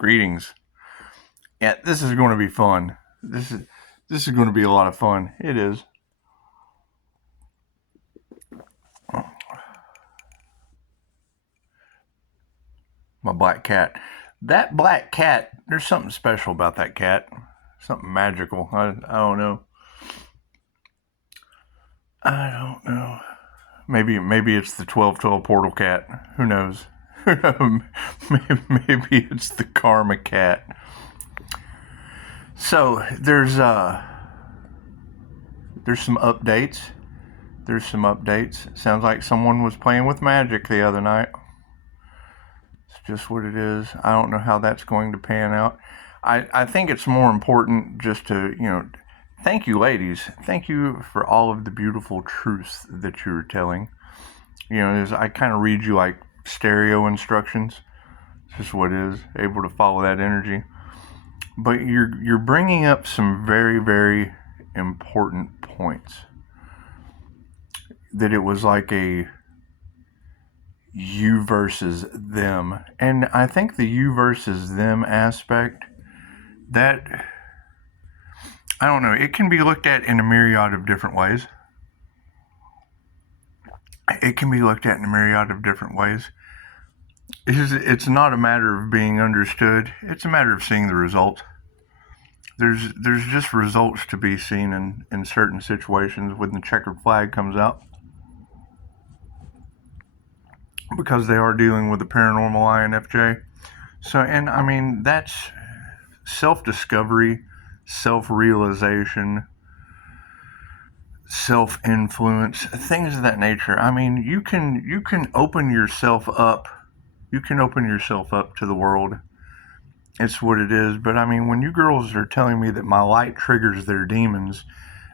Greetings. Yeah, this is going to be fun. This is going to be a lot of fun. It is. My black cat. That black cat, there's something special about that cat. Something magical. I don't know. I don't know. Maybe it's the 1212 portal cat. Who knows? Maybe it's the karma cat. So there's some updates. Sounds like someone was playing with magic the other night. It's just what it is. I don't know how that's going to pan out. I think it's more important just to, thank you, ladies. Thank you for all of the beautiful truths that you were telling. I kind of read you like stereo instructions. It's just what it is. Able to follow that energy. But you're bringing up some very, very important points. That it was like a you versus them. And I think the you versus them aspect, that, I don't know, it can be looked at in a myriad of different ways. It's not a matter of being understood. It's a matter of seeing the results. There's just results to be seen in certain situations when the checkered flag comes out. Because they are dealing with the paranormal INFJ. So, and I mean, that's self-discovery, self-realization, self-influence, things of that nature. I mean, you can open yourself up. You can open yourself up to the world. It's what it is. But I mean, when you girls are telling me that my light triggers their demons,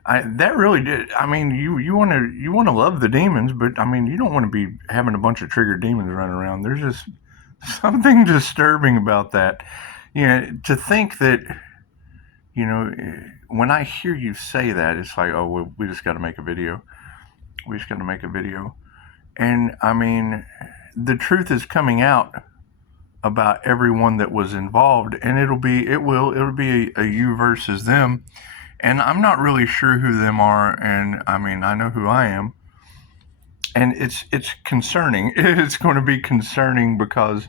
that really did. I mean, you want to love the demons, but I mean, you don't want to be having a bunch of triggered demons running around. There's just something disturbing about that. To think that, when I hear you say that, it's like, oh, well, we just got to make a video. And I mean, the truth is coming out about everyone that was involved, and it'll be a you versus them. And I'm not really sure who them are, and I mean, I know who I am. And it's concerning. It's going to be concerning because,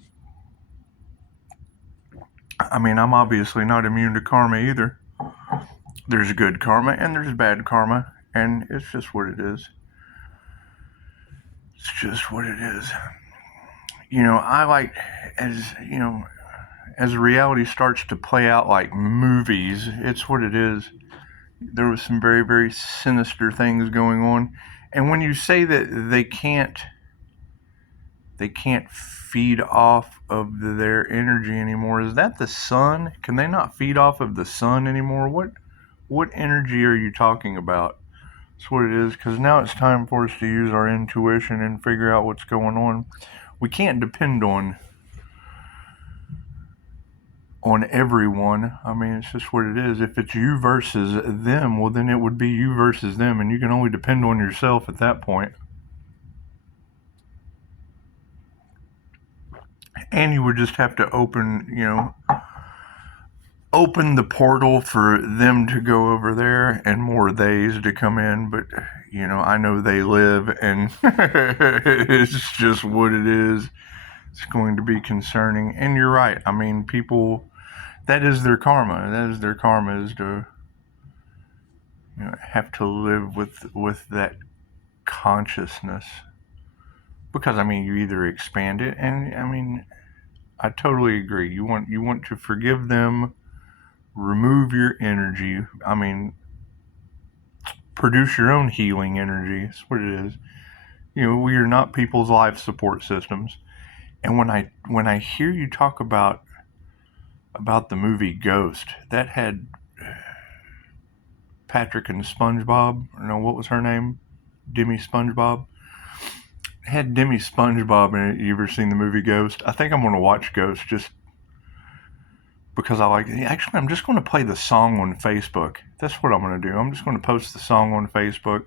I mean, I'm obviously not immune to karma either. There's good karma and there's bad karma, and it's just what it is. I like, as reality starts to play out like movies, it's what it is. There was some very, very sinister things going on. And when you say that they can't feed off of their energy anymore, is that the sun? Can they not feed off of the sun anymore? What energy are you talking about? That's what it is, because now it's time for us to use our intuition and figure out what's going on. We can't depend on everyone. I mean, it's just what it is. If it's you versus them, well, then it would be you versus them, and you can only depend on yourself at that point. And you would just have to open the portal for them to go over there and more theys to come in. But, I know they live, and it's just what it is. It's going to be concerning. And you're right. I mean, people, that is their karma. Is to have to live with that consciousness. Because, I mean, you either expand it, and, I mean, I totally agree. You want to forgive them, remove your energy. I mean, produce your own healing energy. That's what it is. We are not people's life support systems. And when I hear you talk about the movie Ghost, that had Patrick and SpongeBob, what was her name? Demi SpongeBob. It had Demi SpongeBob in it. You ever seen the movie Ghost? I think I'm going to watch Ghost just because I like it. Actually, I'm just going to play the song on Facebook. That's what I'm going to do. I'm just going to post the song on Facebook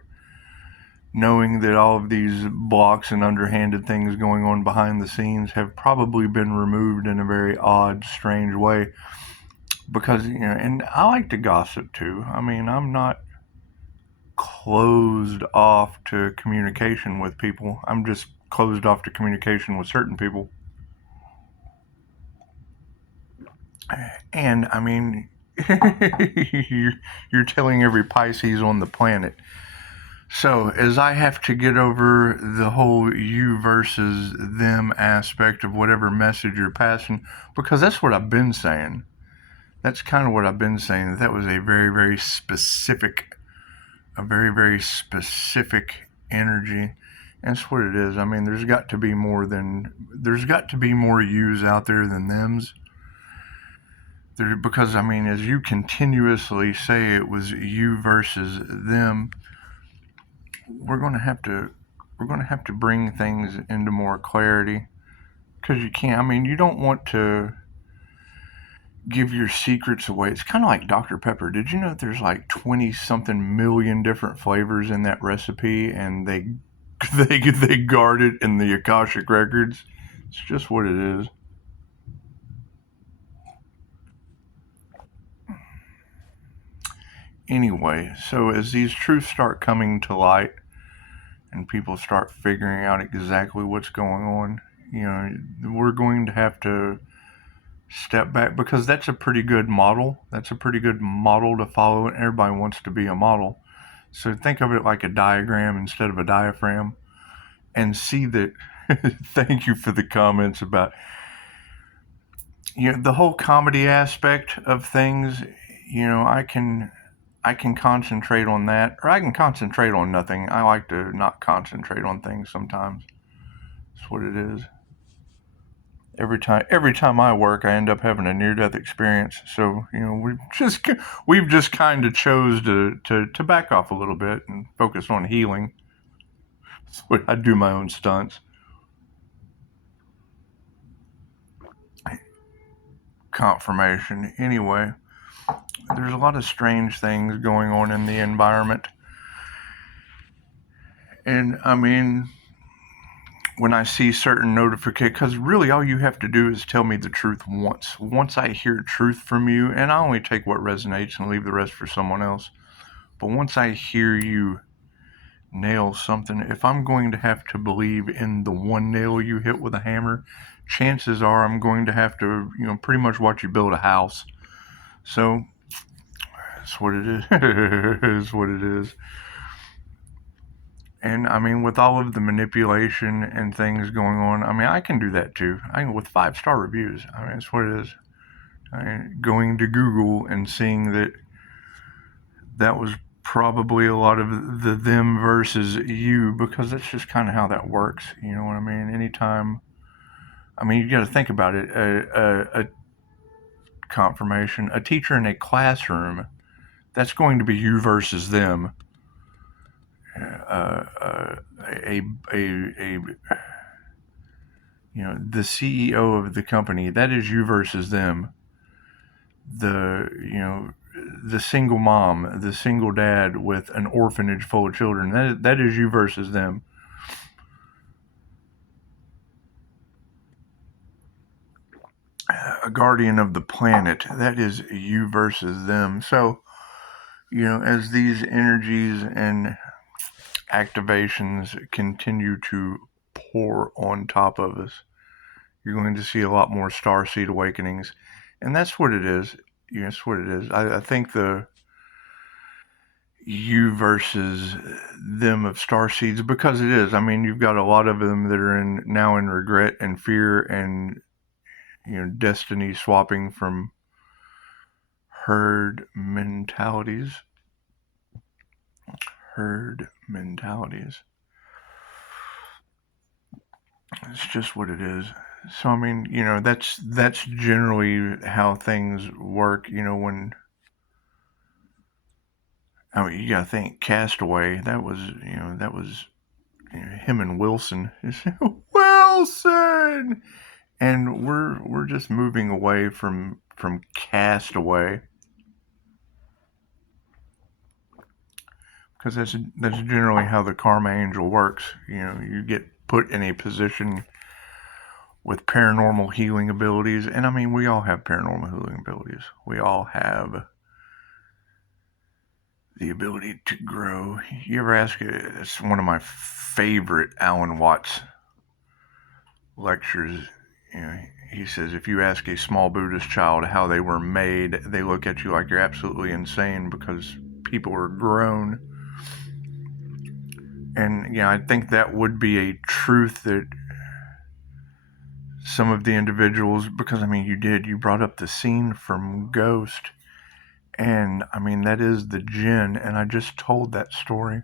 knowing that all of these blocks and underhanded things going on behind the scenes have probably been removed in a very odd, strange way. Because, and I like to gossip too. I mean, I'm not closed off to communication with people. I'm just closed off to communication with certain people. And I mean, you're telling every Pisces on the planet. So, as I have to get over the whole you versus them aspect of whatever message you're passing, because that's what I've been saying. That's kind of what I've been saying. That was a very, very specific, energy. And that's what it is. I mean, there's got to be more yous out there than thems. Because I mean, as you continuously say it was you versus them, we're going to have to bring things into more clarity, because you can't. I mean, you don't want to give your secrets away. It's kind of like Dr. Pepper. Did you know that there's like 20 something million different flavors in that recipe, and they they guard it in the Akashic Records? It's just what it is. Anyway, so as these truths start coming to light and people start figuring out exactly what's going on, we're going to have to step back, because that's a pretty good model. That's a pretty good model to follow, and everybody wants to be a model. So think of it like a diagram instead of a diaphragm, and see that. Thank you for the comments about the whole comedy aspect of things. I can concentrate on that, or I can concentrate on nothing. I like to not concentrate on things sometimes. That's what it is. Every time I work, I end up having a near-death experience. So we've just kind of chose to back off a little bit and focus on healing. So I do my own stunts. Confirmation. Anyway, there's a lot of strange things going on in the environment, and I mean, when I see certain notifications, because really all you have to do is tell me the truth once. Once I hear truth from you, and I only take what resonates and leave the rest for someone else. But once I hear you nail something, if I'm going to have to believe in the one nail you hit with a hammer, chances are I'm going to have to, pretty much watch you build a house. So that's what it is. It's what it is. And I mean, with all of the manipulation and things going on, I mean, I can do that too. With 5-star reviews. I mean, that's what it is. I mean, going to Google and seeing that was probably a lot of the them versus you, because that's just kind of how that works. You know what I mean? Anytime, I mean, you got to think about it. A confirmation, a teacher in a classroom, that's going to be you versus them. A the CEO of the company, that is you versus them. The single mom, the single dad with an orphanage full of children, that is you versus them. A guardian of the planet, that is you versus them. So, as these energies and activations continue to pour on top of us, you're going to see a lot more starseed awakenings. And that's what it is. That's what it is. I think the you versus them of starseeds, because it is. I mean, you've got a lot of them that are now in regret and fear and destiny swapping from herd mentalities. Herd mentalities. It's just what it is. So I mean, that's generally how things work. I mean, you gotta think Castaway. That was him and Wilson. Wilson, and we're just moving away from Castaway. because that's generally how the karma angel works. You get put in a position with paranormal healing abilities, and I mean, we all have paranormal healing abilities. We all have the ability to grow. You ever ask it? It's one of my favorite Alan Watts lectures. He says, if you ask a small Buddhist child how they were made, they look at you like you're absolutely insane because people are grown. And I think that would be a truth that some of the individuals, because I mean, you brought up the scene from Ghost, and I mean, that is the jinn, and I just told that story.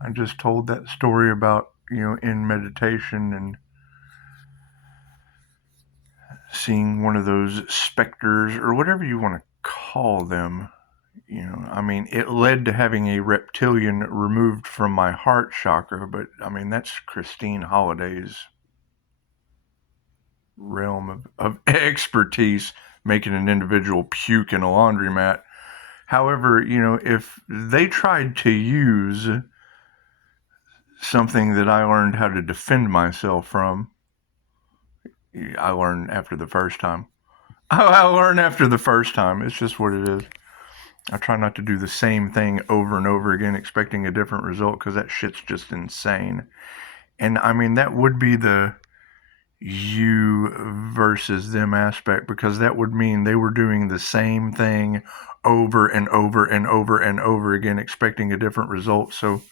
About, in meditation and seeing one of those specters, or whatever you want to call them. I mean, it led to having a reptilian removed from my heart chakra, but I mean, that's Christine Holliday's realm of expertise, making an individual puke in a laundromat. However, if they tried to use something that I learned how to defend myself from, I learned after the first time. It's just what it is. I try not to do the same thing over and over again expecting a different result, because that shit's just insane. And I mean, that would be the you versus them aspect, because that would mean they were doing the same thing over and over and over and over again expecting a different result. So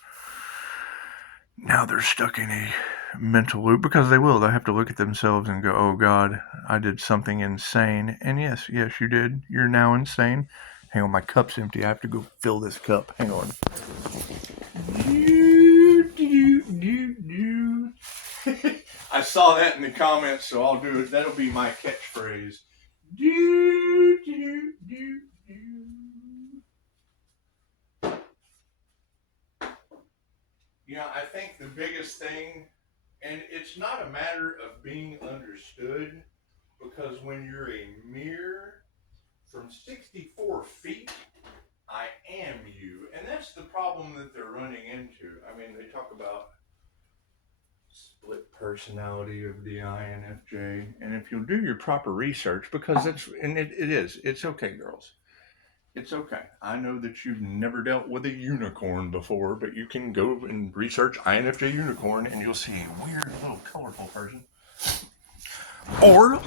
now they're stuck in a mental loop, because they'll have to look at themselves and go, oh God, I did something insane. And yes, you did. You're now insane. Hang on, my cup's empty. I have to go fill this cup. Hang on. I saw that in the comments, so I'll do it. That'll be my catchphrase. I think the biggest thing, and it's not a matter of being understood, because when you're a mere from 64 feet, I am you. And that's the problem that they're running into. I mean, they talk about split personality of the INFJ. And if you'll do your proper research, because it's okay, girls. It's okay. I know that you've never dealt with a unicorn before, but you can go and research INFJ unicorn and you'll see a weird little colorful person. Or,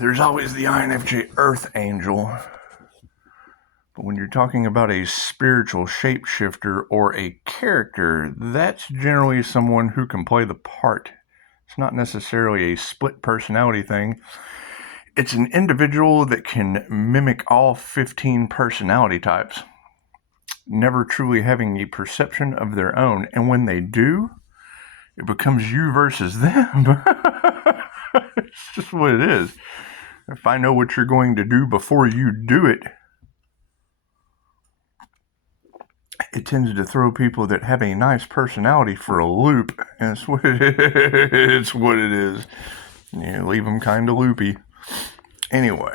there's always the INFJ Earth Angel. But when you're talking about a spiritual shapeshifter or a character, that's generally someone who can play the part. It's not necessarily a split personality thing. It's an individual that can mimic all 15 personality types, never truly having a perception of their own. And when they do, it becomes you versus them. It's just what it is. If I know what you're going to do before you do it, it tends to throw people that have a nice personality for a loop. And it's what it is. It's what it is. Leave them kind of loopy. Anyway.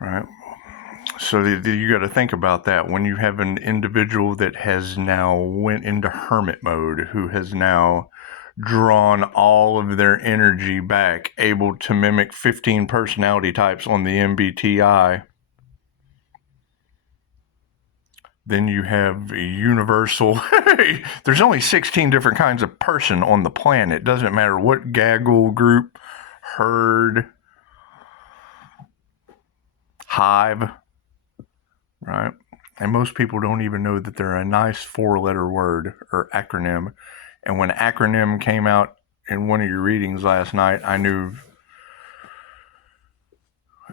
Right. So you got to think about that when you have an individual that has now went into hermit mode, who has now drawn all of their energy back, able to mimic 15 personality types on the MBTI. Then you have a universal. There's only 16 different kinds of person on the planet. Doesn't matter what gaggle, group, herd, hive, right? And most people don't even know that they're a nice 4-letter word or acronym. And when acronym came out in one of your readings last night, I knew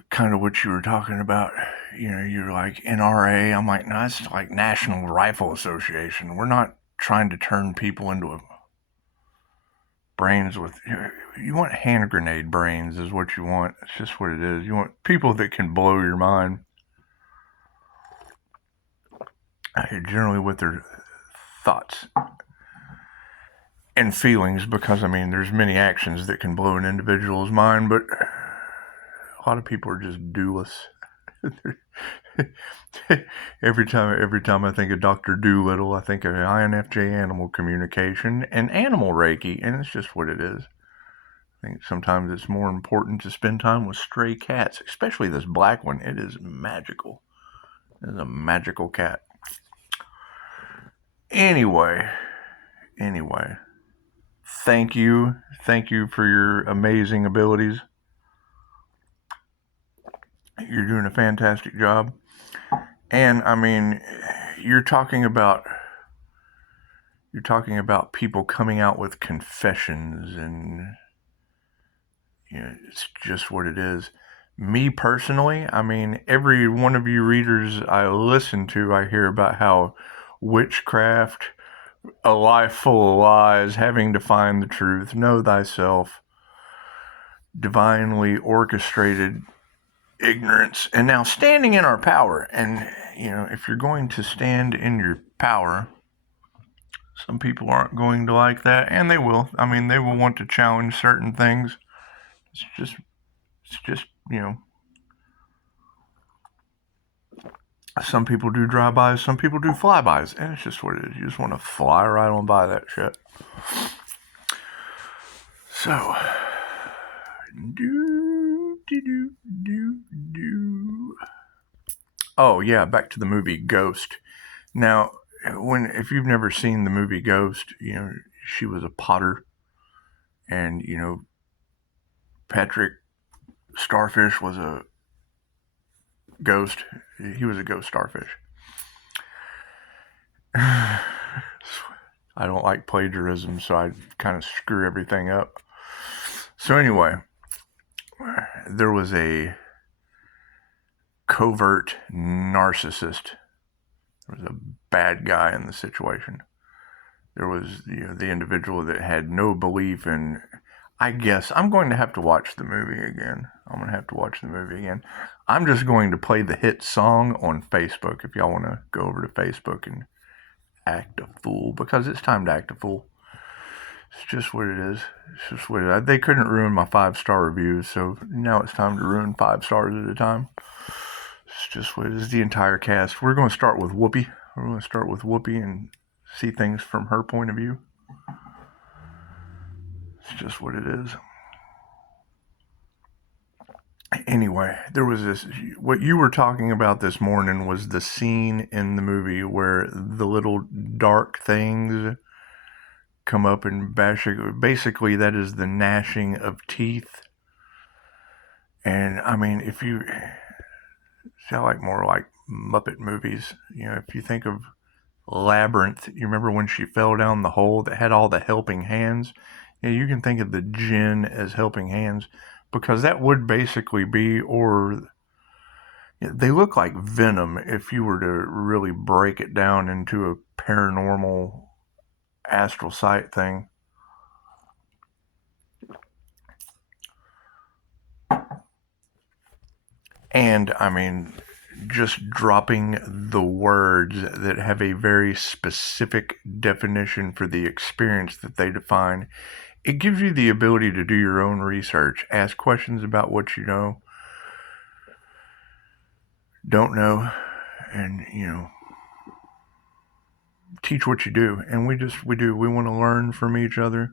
kind of what you were talking about. You're like NRA. I'm like, no, it's like National Rifle Association. We're not trying to turn people into brains with, you want hand grenade brains is what you want. It's just what it is. You want people that can blow your mind. Generally with their thoughts and feelings, because I mean, there's many actions that can blow an individual's mind, but a lot of people are just dualists. every time I think of Dr. Doolittle, I think of INFJ animal communication and animal Reiki, and it's just what it is. I think sometimes it's more important to spend time with stray cats, especially this black one. It is magical. It is a magical cat. Anyway, thank you for your amazing abilities. You're doing a fantastic job. And I mean, you're talking about people coming out with confessions, and it's just what it is. Me personally, I mean, every one of you readers I listen to, I hear about how witchcraft, a life full of lies, having to find the truth, know thyself, divinely orchestrated ignorance, and now standing in our power. And if you're going to stand in your power, some people aren't going to like that, and they will. I mean, they will want to challenge certain things. It's just some people do drive-bys, some people do flybys, and it's just what it is. You just want to fly right on by that shit. So, oh yeah, back to the movie Ghost. Now, if you've never seen the movie Ghost, she was a potter, and Patrick Starfish was a ghost. He was a ghost starfish. I don't like plagiarism, so I kind of screw everything up. So anyway, there was a covert narcissist. There was a bad guy in the situation. There was the individual that had no belief in. I guess I'm going to have to watch the movie again. I'm just going to play the hit song on Facebook if y'all want to go over to Facebook and act a fool, because it's time to act a fool. It's just what it is. They couldn't ruin my 5-star reviews, so now it's time to ruin 5 stars at a time. It's just what it is. The entire cast. We're going to start with Whoopi. And see things from her point of view. It's just what it is. Anyway, there was what you were talking about this morning was the scene in the movie where the little dark things come up and bash it. Basically, that is the gnashing of teeth. And I mean, if you sound like more like Muppet movies, if you think of Labyrinth, you remember when she fell down the hole that had all the helping hands? You can think of the djinn as helping hands, because that would basically be, or they look like venom if you were to really break it down into a paranormal astral sight thing. And I mean, just dropping the words that have a very specific definition for the experience that they define, it gives you the ability to do your own research, ask questions about what you don't know, and teach what you do. And we want to learn from each other.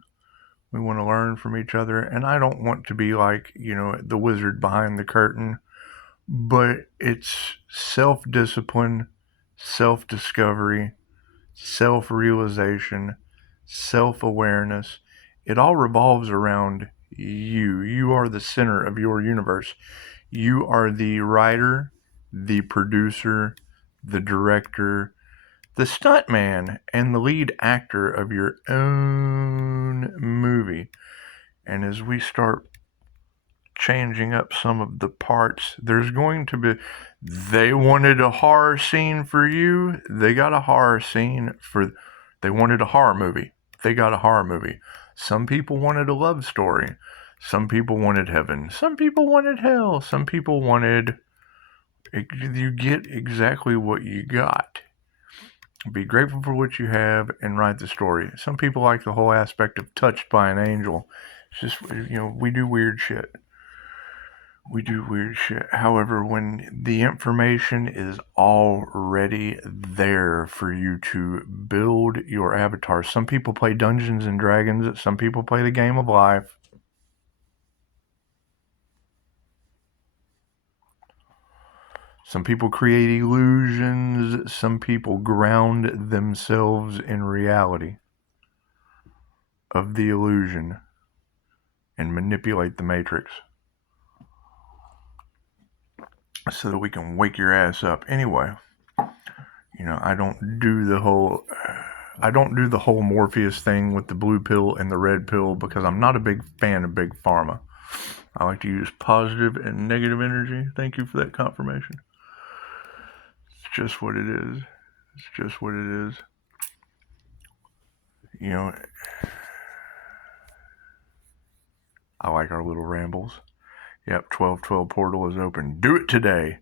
And I don't want to be like the wizard behind the curtain, but it's self-discipline, self-discovery, self-realization, self-awareness. It all revolves around you. You are the center of your universe. You are the writer, the producer, the director, the stuntman, and the lead actor of your own movie. And as we start changing up some of the parts, there's going to be, they wanted a horror scene for you, they got a horror scene for, they wanted a horror movie, they got a horror movie. Some people wanted a love story, some people wanted heaven, some people wanted hell, some people wanted, you get exactly what you got. Be grateful for what you have and write the story. Some people like the whole aspect of touched by an angel. It's just, we do weird shit. We do weird shit. However, when the information is already there for you to build your avatar, some people play Dungeons and Dragons, some people play the game of life. Some people create illusions, some people ground themselves in reality of the illusion and manipulate the matrix so that we can wake your ass up. Anyway, I don't do the whole Morpheus thing with the blue pill and the red pill because I'm not a big fan of big pharma. I like to use positive and negative energy. Thank you for that confirmation. It's just what it is. It's just what it is. I like our little rambles. Yep, 1212 portal is open. Do it today.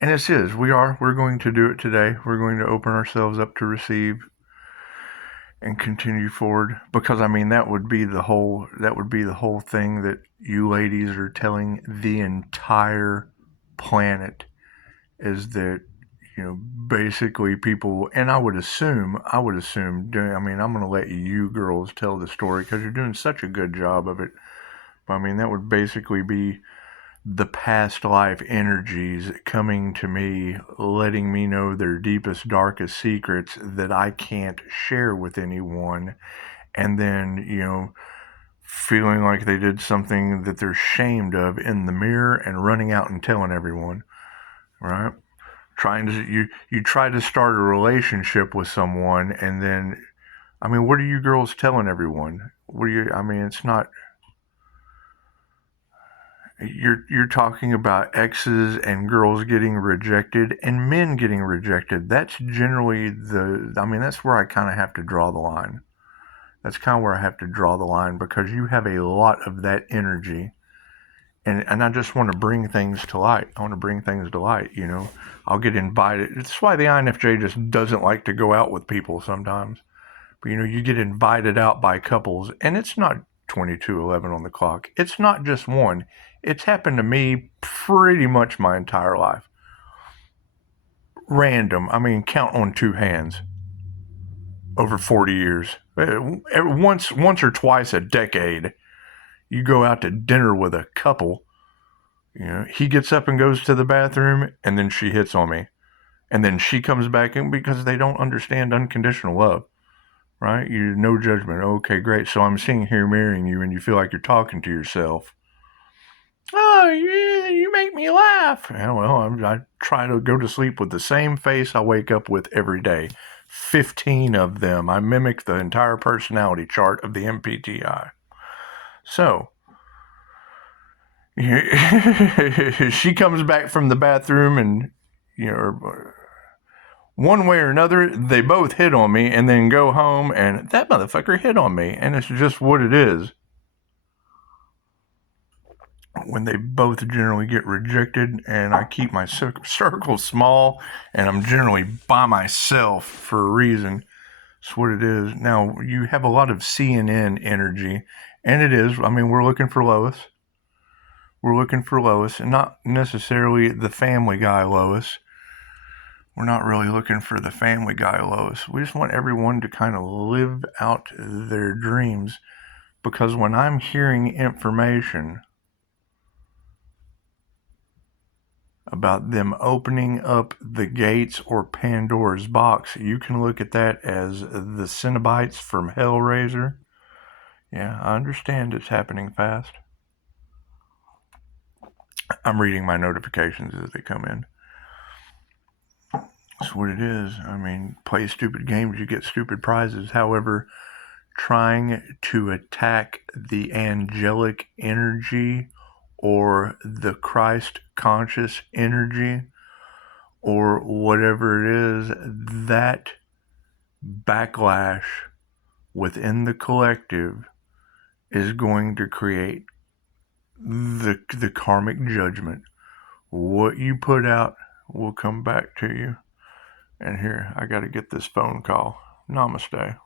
And it is. We're going to do it today. We're going to open ourselves up to receive and continue forward, because that would be the whole thing that you ladies are telling the entire planet, is that basically people, and I would assume I'm going to let you girls tell the story because you're doing such a good job of it, but that would basically be the past life energies coming to me, letting me know their deepest, darkest secrets that I can't share with anyone. And then, feeling like they did something that they're ashamed of in the mirror and running out and telling everyone, right? You try to start a relationship with someone, and then, what are you girls telling everyone? It's not. You're talking about exes and girls getting rejected and men getting rejected. That's generally that's where I kind of have to draw the line. That's kind of where I have to draw the line, because you have a lot of that energy. And I just want to bring things to light. I'll get invited. It's why the INFJ just doesn't like to go out with people sometimes. But, you get invited out by couples, and it's not 22:11 on the clock. It's not just one. It's happened to me pretty much my entire life. Random. Count on two hands. Over 40 years. Once or twice a decade, you go out to dinner with a couple. He gets up and goes to the bathroom, and then she hits on me. And then she comes back in, because they don't understand unconditional love. Right? No judgment. Okay, great. So I'm sitting here marrying you, and you feel like you're talking to yourself. Oh, you make me laugh. Yeah, well, I try to go to sleep with the same face I wake up with every day. 15 of them. I mimic the entire personality chart of the MBTI. So, she comes back from the bathroom, and, one way or another, they both hit on me, and then go home, and that motherfucker hit on me, and it's just what it is. When they both generally get rejected, and I keep my circle small, and I'm generally by myself for a reason. It's what it is. Now, you have a lot of CNN energy, and it is. We're looking for Lois. And not necessarily the Family Guy Lois. We're not really looking for the Family Guy Lois. We just want everyone to kind of live out their dreams, because when I'm hearing information about them opening up the gates or Pandora's box, you can look at that as the Cenobites from Hellraiser. Yeah, I understand it's happening fast. I'm reading my notifications as they come in. That's what it is. Play stupid games, you get stupid prizes. However, trying to attack the angelic energy or the Christ conscious energy or whatever it is, that backlash within the collective is going to create the karmic judgment. What you put out will come back to you. And here, I got to get this phone call. Namaste.